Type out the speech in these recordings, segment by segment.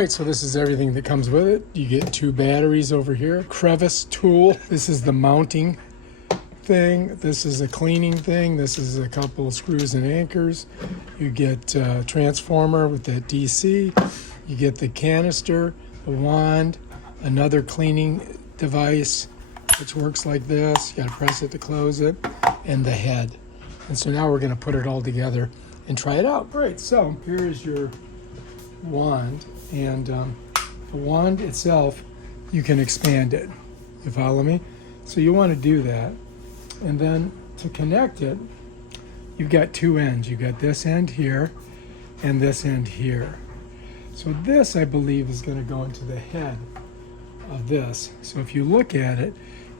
right, so this is everything that comes with it. You get 2 batteries over here, crevice tool. This is the mounting thing. This is a cleaning thing. This is a couple of screws and anchors. You get a transformer with that DC. You get the canister, the wand, another cleaning device, which works like this. You gotta press it to close it, and the head. And so now we're gonna put it all together and try it out. Great, so here is your wand, and the wand itself, you can expand it. You follow me? So you wanna do that. And then to connect it, you've got 2 ends. You've got this end here and this end here. So this, I believe, is gonna go into the head of this. So if you look at it,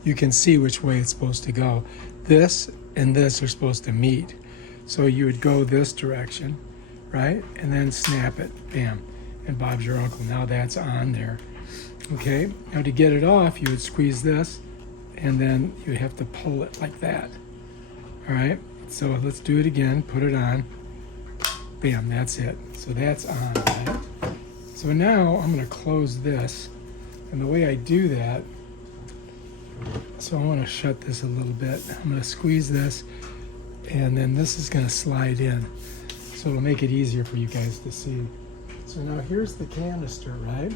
you can see which way it's supposed to go. This and this are supposed to meet. So you would go this direction, right? And then snap it, bam. And Bob's your uncle. Now that's on there. Okay, now to get it off, you would squeeze this, and then you have to pull it like that. All right, so let's do it again. Put it on. Bam, that's it. So that's on, right? So now I'm gonna close this. And the way I do that, so I wanna shut this a little bit. I'm gonna squeeze this, and then this is gonna slide in. So it'll make it easier for you guys to see. So now here's the canister, right?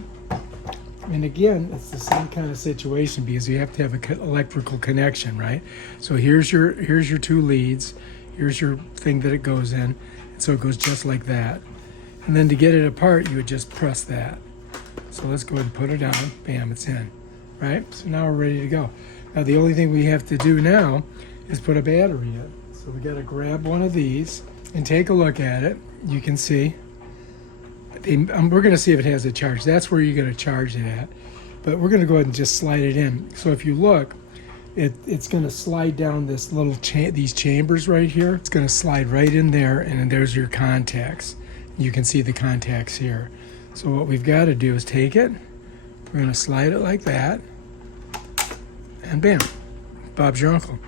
And again, it's the same kind of situation because you have to have an electrical connection, right? So here's your 2 leads. Here's your thing that it goes in. And so it goes just like that. And then to get it apart, you would just press that. So let's go ahead and put it on. Bam, it's in, right? So now we're ready to go. Now the only thing we have to do now is put a battery in. So we got to grab one of these and take a look at it. You can see. We're going to see if it has a charge. That's where you're going to charge it at. But we're going to go ahead and just slide it in. So if you look, it's going to slide down this little these chambers right here. It's going to slide right in there, and then there's your contacts. You can see the contacts here. So what we've got to do is take it. We're going to slide it like that. And bam, Bob's your uncle.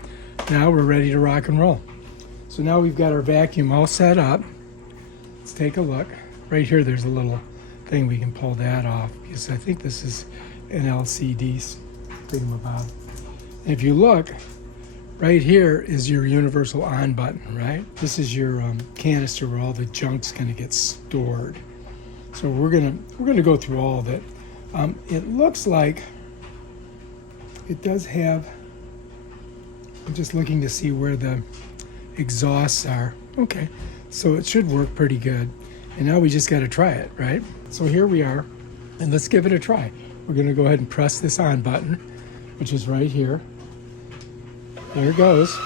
Now we're ready to rock and roll. So now we've got our vacuum all set up. Let's take a look. Right here, there's a little thing we can pull that off because I think this is an LCD thingamabob. And if you look, right here is your universal on button, right? This is your canister where all the junk's gonna get stored. So we're gonna go through all of it. It looks like it does have. I'm just looking to see where the exhausts are. Okay, so it should work pretty good. And now we just got to try it, right? So here we are, and let's give it a try. We're going to go ahead and press this on button, which is right here. There it goes.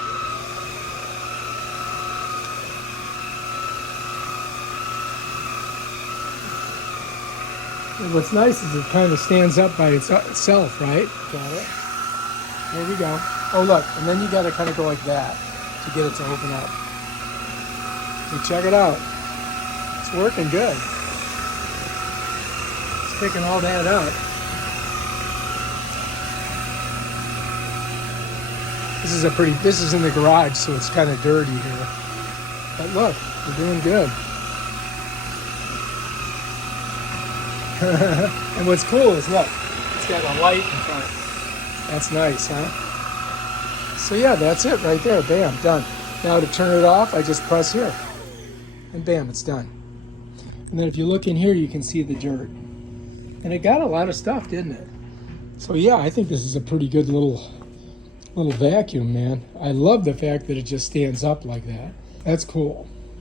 And what's nice is it kind of stands up by itself, right? Got it. There we go. Oh, look, and then you got to kind of go like that to get it to open up. So check it out. It's working good. It's picking all that up. This is in the garage, so it's kind of dirty here. But look, we're doing good. And what's cool is, look, it's got a light in front. That's nice, huh? So yeah, that's it right there. Bam, done. Now to turn it off, I just press here. And bam, it's done. And then if you look in here, you can see the dirt. And it got a lot of stuff, didn't it? So yeah, I think this is a pretty good little vacuum, man. I love the fact that it just stands up like that. That's cool.